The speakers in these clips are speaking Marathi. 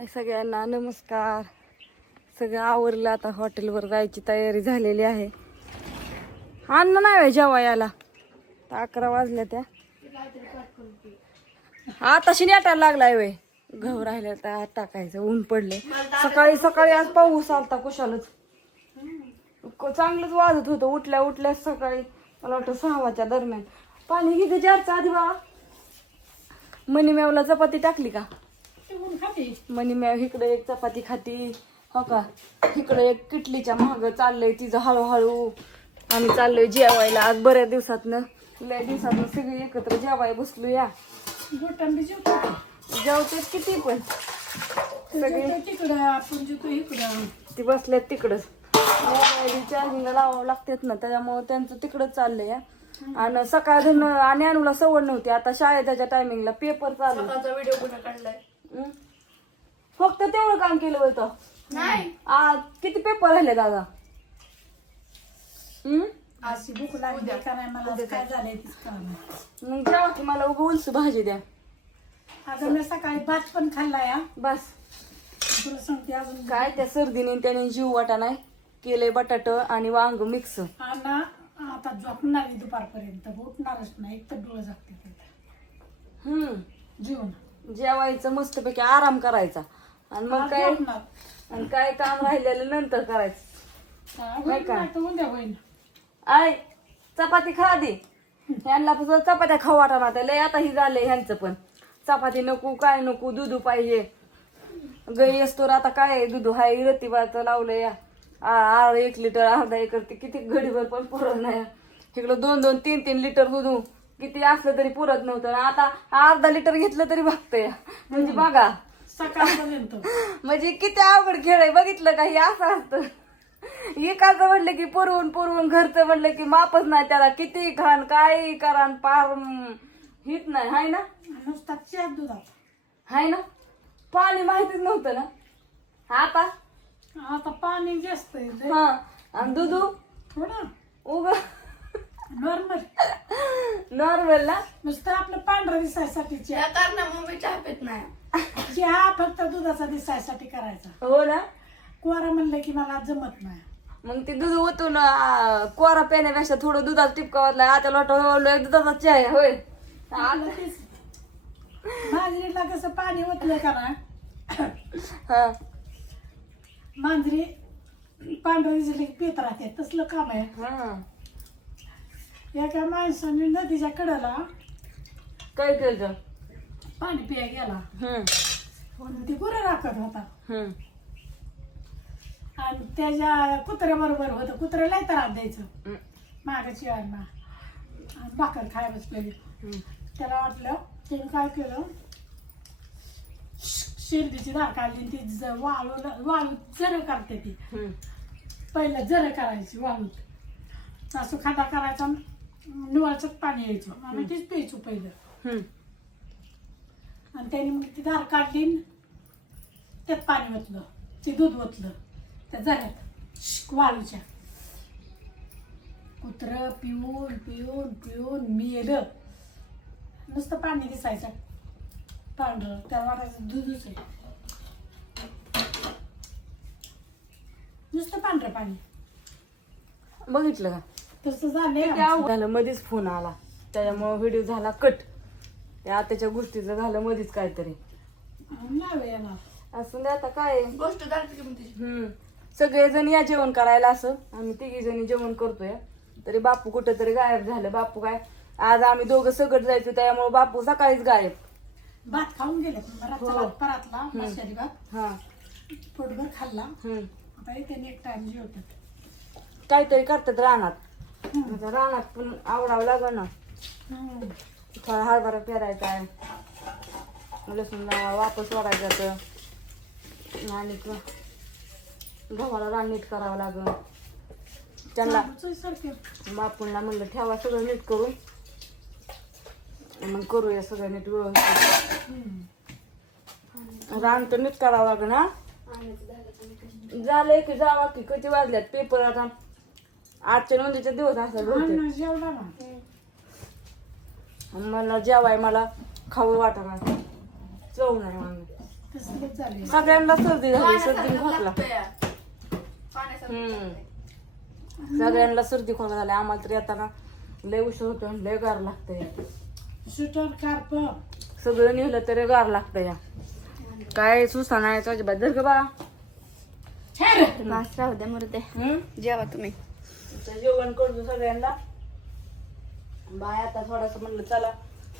हाय सगळ्यांना नमस्कार. सगळं आवरलं, आता हॉटेलवर जायची तयारी झालेली आहे. अन्न नाही व्हाय जेव्हा याला 11 वाजल्या त्या आताशी नेटायला लागलाय वय. गहू राहिल्या तर टाकायचं, ऊन पडले. सकाळी सकाळी आज पाऊस आलता कुशालच, चांगलंच वाजत होतं. उठल्या उठल्या सकाळी मला वाटतं 6 वाजच्या दरम्यान. पाणी किती जारचं आधी बा. मनीमेवला चपाती टाकली का? मनीमेव इकडे एक चपाती खाती हो का, इकडे एक किटलीच्या महाग चाललंय तिचं हळूहळू. आम्ही चाललोय जेवायला आज बऱ्याच दिवसातनं, लय दिवसातनं सगळी एकत्र जेवाय बसलो. या जेवतेच किती पण सगळे तिकडं, आपण जेवतो इकडं. ती बसल्यात तिकडच. चार्जिंगला लावावं लागतात ना, त्याच्यामुळे त्यांचं तिकडच चाललंय. आणि सकाळ धन आणि अनुला सवड नव्हती. आता शाळेच्या टायमिंगला पेपर चालू. व्हिडिओ पुन्हा काढलाय. फक्त तेवढं काम केलं होतं. नाही आज किती पेपर राहिले दादा? अशी भूक लागली का नाही मला, काय झालंय तीच कळलं. मग जेव्हा की मला उभं उलस भाजी द्या. आता मी सकाळी भात पण खाल्ला या. बस तुला सांगते अजून काय त्या सर्दीने त्याने जीव वाटा नाही केलंय. बटाट आणि वांग मिक्स. ना आता झोपणार आहे दुपारपर्यंत, उठणारच नाही. एक तर डोळं जागते जेवण जेवायचं मस्तपैकी आराम करायचा आणि मग काय झोपणार. आणि काय काम राहिलेलं नंतर करायचं. होईल ना, तर उद्या होईल. आय चपाती खा दे. ह्यांना चपात्या खाऊ वाटा लय. आता ही झालंय ह्यांचं पण. चपाती नको काय नको, दूध पाहिजे. गई असतो आता काय दूध हाय रतीबाचं लावलंय. 1 लिटर अर्धा एकर ते किती गडीभर पण पुरत नाही. इकडं 2-2, 3-3 लिटर दूध किती असलं तरी पुरत नव्हतं. आता अर्धा लिटर घेतलं तरी भागतंय. म्हणजे बघा सकाळपर्यंत म्हणजे किती अवघड खेळ आहे. बघितलं का? हे असं असतं. एकाचं म्हणलं की पुरवून पुरवून, घरचं म्हणलं की मापच नाही त्याला. किती खाण काय करा पार हित नाही. हाय ना? नुसता चहा दुधात हाय ना? पाणी माहितीच नव्हतं ना. आता पाणी जास्त आहे. हा आणि दूध थोडं उग नॉर्मल नॉर्मल ना. नुसतं आपलं पांढरं दिसायसाठी चहा. मम्मी चहा पित नाही. चहा फक्त दुधाचा दिसायसाठी करायचा. हो ना. कोरा म्हणलं की मला जमत नाही. मग ते दूध ओतून कोरा पेण्यापेक्षा थोडं दुधात टिपकावतलाय. आता लोट दुधाचा चहा आहे होय. आपलं तेच. मांजरीला कसं पाणी ओतलं का ना, हा मांजरी पांढरं दिसले की पित राहते. तसलं काम आहे. हा एका माणसाने नदीच्या कडेला काय केलं? पाणी पिया गेला. ती गुरं राखत होता आणि त्याच्या कुत्र्याबरोबर होतं. कुत्र्याला त्रास द्यायचं मागाची अण्णा आणि भाकर खाय बसलेली. त्याला वाटलं त्याने काय केलं, शिर्डीची धार काढली. ती वाळू जर करते. ती पहिलं जर करायची वाळूत असं खाटा करायचा, निवाळचं पाणी यायचं आणि तीच प्यायचो पहिलं. आणि त्याने मग ती धार काढली, त्यात पाणी ओतलं, ते दूध ओतलं त्या झऱ्यात वाळूच्या. कुत्र पिऊन पिऊन पिऊन मेलं. नुसतं पाणी दिसायचं पांढरं, त्याला वाटायचं दूधच आहे. नुसतं पांढरं पाणी. बघितलं का? तसं झालंय. झालं मध्येच फोन आला, त्याच्यामुळे व्हिडिओ झाला कट. त्या आताच्या गोष्टीचं झालं मध्येच काहीतरी. असं आता काय गोष्ट झाली. सगळेजण या जेवण करायला. असं आम्ही 3 जणी जेवण करतोय. तरी बापू कुठं तरी गायब झालं. बापू काय आज आम्ही दोघं सगळं जायचो, त्यामुळे बापू सकाळीच गायब. भात खाऊन गेले परतला माशारी भात. हा पोटभर खाल्ला. आता त्याने एक टाइम जेवतात. काहीतरी करतात रानात. रानात पण आवडावं लागलं ना. थोडा हरभरा पेरायचा आहे, लसूण वापस वाढायचं तर, आणि गव्हाला रान नीट करावं लागलं. त्यांना बापूंना म्हणलं ठेवा सगळं नीट करून, मग करूया सगळं नीट व्यवस्थित. रान तर नीट करावं लागलं ना. झालंय की जावा की किती वाजल्यात पेपर. आता 8च्या नोंदीचे दिवस असतात. जेवला ना मला जेवाय मला खाऊ वाटणार, चव नाही. तसलंच झालंय. सगळ्यांना सर्दी झाली, सर्दी खोकला. लागतंय. पाण्यासारखं हम्म. लागतंय. सगळ्यांना सर्दी खोकला झाला. आम्हाला तर येताना लय उशीर होतो, लय गार लागतंय. स्वेटर कार्प सगळं नेलं तरी गार लागतंय या. काय सुसा नाही अजिबात. जर का बा बास राहू द्या मरू द्या. हम्म जेवा तुम्ही. जेवण करतो सगळ्यांना. बाय आता थोडासा म्हणलं चला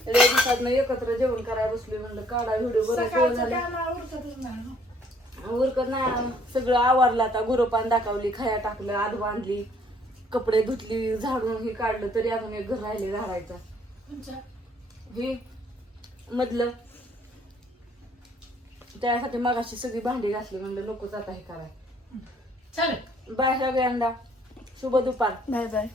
लय दिवसात एकत्र जेवण करायला बसलोय, म्हणलं काढा व्हिडिओ. बरं सकाळचं झाले त्याला उरकतच नाही ना. उरकत नाही. सगळं आवरलं आता. गुरपान दाखवली, खया टाकलं, आत बांधली, कपडे धुतली, झाडून हे काढलं, तरी अजून एक घर राहिले झाडायचं. तुमचं हे मधलं त्यासाठी मगाशी सगळी भांडी घासली, म्हणलं नकोच आता हे करायला. चल बाय सगळ्यांना. शुभ दुपार. Bye bye.